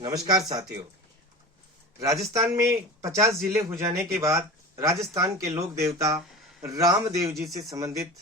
नमस्कार साथियों। राजस्थान में 50 जिले हो जाने के बाद राजस्थान के लोक देवता रामदेव जी से संबंधित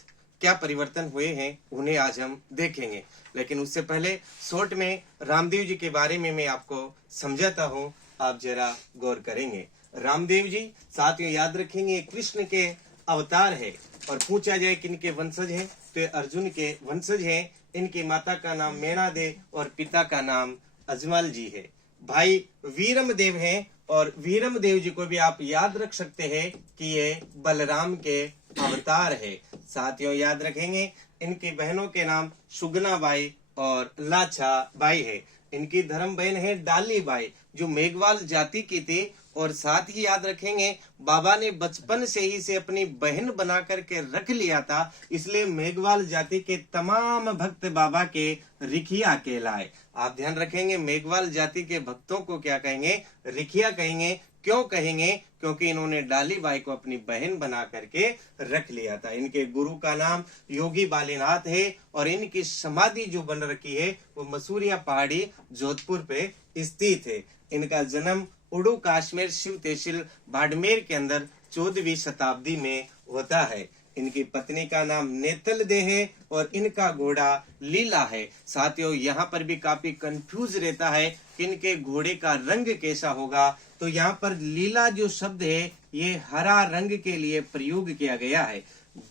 क्या परिवर्तन हुए हैं उन्हें आज हम देखेंगे। लेकिन उससे पहले शॉर्ट में रामदेव जी के बारे में मैं आपको समझाता हूँ, आप जरा गौर करेंगे। रामदेव जी साथियों याद रखेंगे कृष्ण के अवतार है और पूछा जाए किनके वंशज हैं तो अर्जुन के वंशज हैं। इनकी माता का नाम मेणा दे और पिता का नाम अजमल जी है। भाई वीरम देव हैं और वीरम देव जी को भी आप याद रख सकते हैं कि ये बलराम के अवतार है। साथियों याद रखेंगे इनकी बहनों के नाम सुगना बाई और लाछा बाई है। इनकी धर्म बहन है डाली बाई जो मेघवाल जाति की थी। और साथ ही याद रखेंगे बाबा ने बचपन से ही से अपनी बहन बना करके रख लिया था, इसलिए मेघवाल जाति के तमाम भक्त बाबा के रिखिया कहलाए। आप ध्यान रखेंगे मेघवाल जाति के भक्तों को क्या कहेंगे? रिखिया कहेंगे। क्यों कहेंगे? क्योंकि इन्होंने डाली बाई को अपनी बहन बना करके रख लिया था। इनके गुरु का नाम योगी बालीनाथ है और इनकी समाधि जो बन रखी है वो मसूरिया पहाड़ी जोधपुर पे स्थित है। इनका जन्म उड़ू काश्मीर शिव तहसील बाड़मेर के अंदर 14वीं शताब्दी में होता है। इनकी पत्नी का नाम नेतल दे है और इनका घोड़ा लीला है। साथियों यहाँ पर भी काफी कंफ्यूज रहता है कि इनके घोड़े का रंग कैसा होगा, तो यहाँ पर लीला जो शब्द है ये हरा रंग के लिए प्रयोग किया गया है।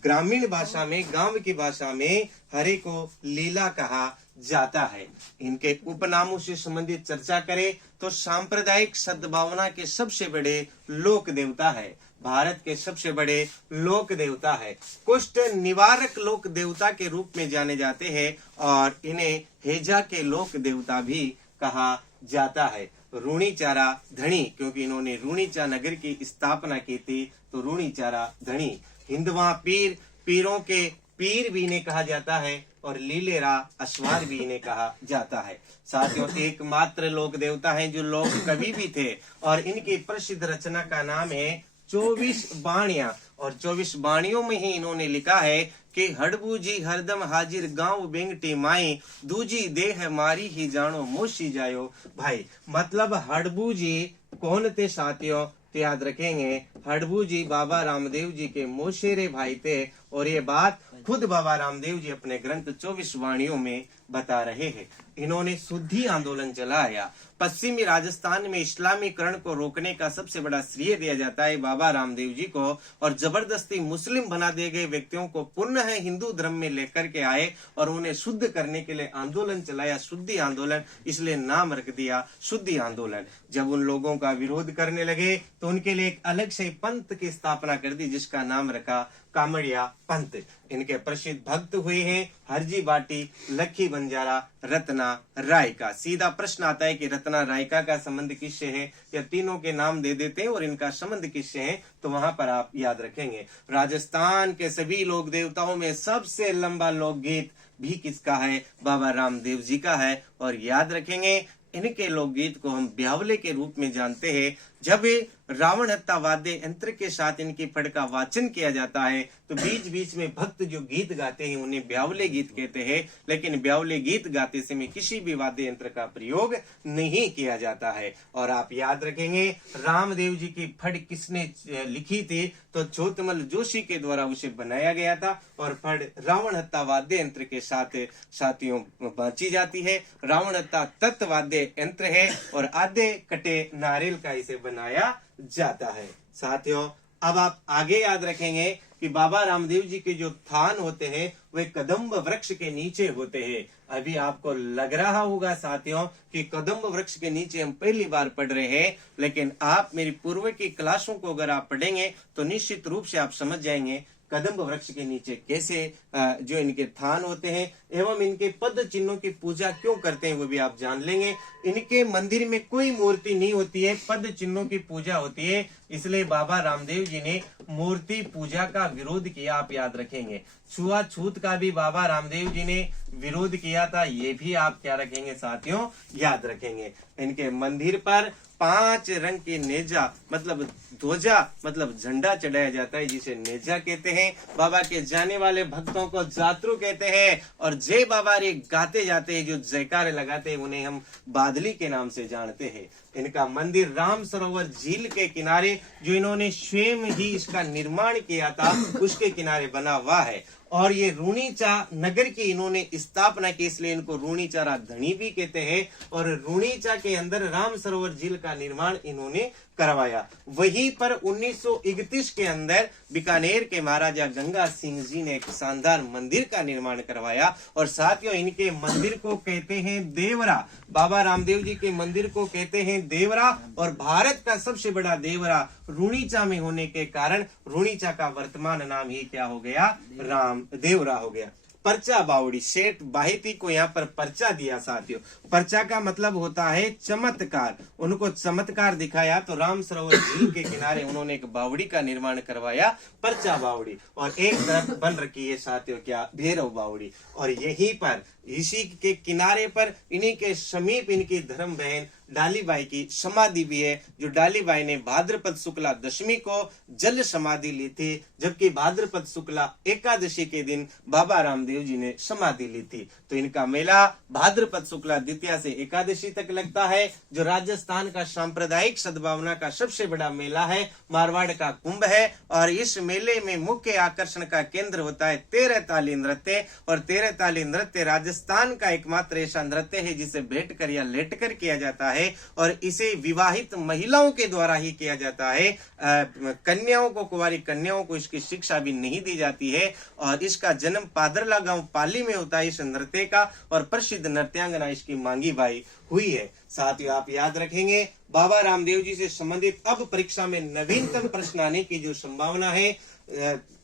ग्रामीण भाषा में, गांव की भाषा में हरे को लीला कहा जाता है। इनके उपनामों से संबंधित चर्चा करें तो सांप्रदायिक सद्भावना के सबसे बड़े लोक देवता है, भारत के सबसे बड़े लोक देवता है। कुष्ठ निवारक लोक देवता के रूप में जाने जाते हैं और इन्हें हेजा के लोक देवता भी कहा जाता है। रूणीचारा धनी क्योंकि इन्होंने रूणीचा नगर की स्थापना की थी, तो रूणीचारा धनी। हिंदवा पीर, पीरों के पीर भी इन्हें कहा जाता है और लीलेरा अश्वार भी इन्हें कहा जाता है। साथियों एकमात्र लोक देवता है जो लोक कवि भी थे और इनकी प्रसिद्ध रचना का नाम है 24 बाणियां और 24 बाणियों में ही इन्होंने लिखा है कि हड़बू जी हरदम हाजिर गांव बेंगटी माई दूजी देह मारी ही जानो मोशी जायो भाई। मतलब हड़बू जी कौन थे साथियों? तो याद रखेंगे हड़बू जी बाबा रामदेव जी के मोशेरे भाई थे और ये बात खुद बाबा रामदेव जी अपने ग्रंथ 24 वाणियों में बता रहे हैं। इन्होंने शुद्धि आंदोलन चलाया। पश्चिमी राजस्थान में इस्लामीकरण को रोकने का सबसे बड़ा श्रेय दिया जाता है बाबा रामदेव जी को और जबरदस्ती मुस्लिम बना दिए गए व्यक्तियों को पुनः हिंदू धर्म में लेकर के आए और उन्हें शुद्ध करने के लिए आंदोलन चलाया, शुद्धि आंदोलन, इसलिए नाम रख दिया शुद्धि आंदोलन। जब उन लोगों का विरोध करने लगे तो उनके लिए एक अलग से पंथ की स्थापना कर दी जिसका नाम रखा कामड़िया पंथ। इनके प्रसिद्ध भक्त हुए हैं हरजी बाटी, लखी बंजारा, रत्ना रायका। सीधा प्रश्न आता है कि रत्ना रायका का संबंध किससे है, या तीनों के नाम दे देते हैं और इनका संबंध किससे है, तो वहां पर आप याद रखेंगे। राजस्थान के सभी लोक देवताओं में सबसे लंबा लोकगीत भी किसका है? बाबा रामदेव जी का है। और याद रखेंगे इनके लोकगीत को हम ब्यावले के रूप में जानते हैं। जब रावण हत्या वाद्य यंत्र के साथ इनकी फड़ का वाचन किया जाता है तो बीच बीच में भक्त जो गीत गाते हैं उन्हें ब्यावले गीत कहते हैं। लेकिन ब्यावले गीत गाते समय किसी भी वाद्य यंत्र का प्रयोग नहीं किया जाता है। और आप याद रखेंगे रामदेव जी की फड़ किसने लिखी थी? तो ज्योतिमल जोशी के द्वारा उसे बनाया गया था और फड़ रावण हत्या वाद्य यंत्र के साथ साथियों बांची जाती है। रावण हत्या तत्व वाद्य यंत्र है और आधे कटे नारियल का इसे बनाया जाता है। साथियों अब आप आगे याद रखेंगे कि बाबा रामदेव जी के जो थान होते हैं वे कदम्ब वृक्ष के नीचे होते हैं। अभी आपको लग रहा होगा साथियों कि कदम्ब वृक्ष के नीचे हम पहली बार पढ़ रहे हैं, लेकिन आप मेरी पूर्व की क्लासों को अगर आप पढ़ेंगे तो निश्चित रूप से आप समझ जाएंगे कदम्ब वृक्ष के नीचे कैसे जो इनके थान होते हैं एवं इनके पद चिन्हों की पूजा क्यों करते हैं वो भी आप जान लेंगे। इनके मंदिर में कोई मूर्ति नहीं होती है, पद चिन्हों की पूजा होती है, इसलिए बाबा रामदेव जी ने मूर्ति पूजा का विरोध किया। आप याद रखेंगे छुआछूत का भी बाबा रामदेव जी ने विरोध किया था, ये भी आप क्या रखेंगे साथियों? याद रखेंगे। इनके मंदिर पर 5 रंग की नेजा मतलब ध्वजा मतलब झंडा चढ़ाया जाता है जिसे नेजा कहते हैं। बाबा के जाने वाले भक्तों को जातरू कहते हैं और जय बाबा रे गाते जाते हैं, जो जयकारे लगाते हैं, उन्हें हम बादली के नाम से जानते हैं। इनका मंदिर राम सरोवर झील के किनारे, जो इन्होंने स्वयं ही इसका निर्माण किया था, उसके किनारे बना हुआ है। और ये रूणीचा नगर की इन्होंने स्थापना की, इसलिए इनको रूणीचारा धनी भी कहते हैं। और रूणीचा के अंदर राम सरोवर झील का निर्माण इन्होंने करवाया। वहीं पर 1931 के अंदर बीकानेर के महाराजा गंगा सिंह जी ने एक शानदार मंदिर का निर्माण करवाया। और साथियों, इनके मंदिर को कहते हैं देवरा। बाबा रामदेव जी के मंदिर को कहते हैं देवरा। और भारत का सबसे बड़ा देवरा रूणीचा में होने के कारण रूणीचा का वर्तमान नाम ही क्या हो गया, राम देवरा हो गया। पर्चा बावड़ी, सेठ बाहेती को यहाँ पर पर्चा दिया। साथियों, पर्चा का मतलब होता है चमत्कार। उनको चमत्कार दिखाया तो राम सरोवर झील के किनारे उन्होंने एक बावड़ी का निर्माण करवाया, पर्चा बावड़ी। और एक तरफ बन रखी है साथियों क्या, भैरव बावड़ी। और यहीं पर इसी के किनारे पर इन्हीं के समीप इनकी धर्म बहन डालीबाई की समाधि भी है, जो डालीबाई ने भाद्रपद शुक्ला दशमी को जल समाधि ली थी, जबकि भाद्रपद शुक्ला एकादशी के दिन बाबा रामदेव जी ने समाधि ली थी। तो इनका मेला भाद्रपद शुक्ला द्वितीया से एकादशी तक लगता है, जो राजस्थान का सांप्रदायिक सद्भावना का सबसे बड़ा मेला है, मारवाड़ का कुंभ है। और इस मेले में मुख्य आकर्षण का केंद्र होता है 13 ताली नृत्य। और 13 ताली नृत्य राजस्थान का एकमात्र ऐसा नृत्य है जिसे बैठकर या लेटकर किया जाता है, और इसे विवाहित महिलाओं के द्वारा ही किया जाता है। कन्याओं को, कुंवारी कन्याओं को इसकी शिक्षा भी नहीं दी जाती है। और इसका जन्म पादरला गांव पाली में होता है इस नृत्य का, और प्रसिद्ध नृत्यांगना इसकी मांगी बाई हुई है। साथियों, आप याद रखेंगे, बाबा रामदेव जी से संबंधित अब परीक्षा में नवीनतम प्रश्न आने की जो संभावना है,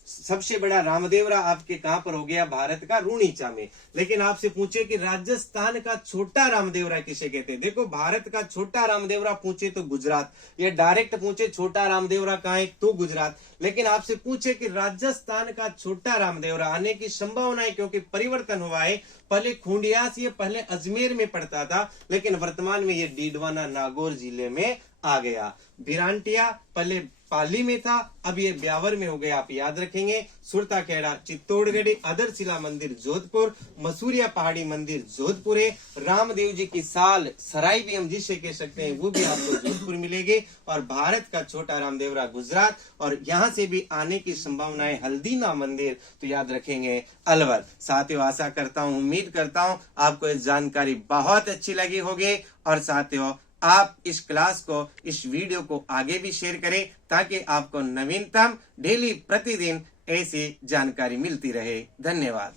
सबसे बड़ा रामदेवरा आपके कहां पर हो गया, भारत का रूणीचा में। लेकिन आपसे पूछे कि राजस्थान का छोटा रामदेवरा किसे कहते हैं। देखो, भारत का छोटा रामदेवरा पूछे तो गुजरात, या डायरेक्ट पूछे छोटा रामदेवरा कहां है तो गुजरात। लेकिन आपसे पूछे कि राजस्थान का छोटा रामदेवरा आने की संभावना है, क्योंकि परिवर्तन हुआ है। पहले खूंडियास ये पहले अजमेर में पड़ता था, लेकिन वर्तमान में ये डीडवाना नागौर जिले में आ गया। भिरांटिया पहले पाली में था, अब ये ब्यावर में हो गया। आप याद रखेंगे, सुरता खेड़ा चित्तौड़गढ़, अदरशिला मंदिर जोधपुर, मसूरिया पहाड़ी मंदिर जोधपुर है। रामदेव जी की साल सराय भी हम जिसे कह सकते हैं, वो भी आपको जोधपुर मिलेगी। और भारत का छोटा रामदेवरा गुजरात, और यहाँ से भी आने की संभावना है हल्दीना मंदिर, तो याद रखेंगे अलवर। साथियों, आशा करता हूँ, उम्मीद करता हूँ आपको ये जानकारी बहुत अच्छी लगी होगी। और साथियों, आप इस क्लास को, इस वीडियो को आगे भी शेयर करें, ताकि आपको नवीनतम डेली प्रतिदिन ऐसी जानकारी मिलती रहे। धन्यवाद।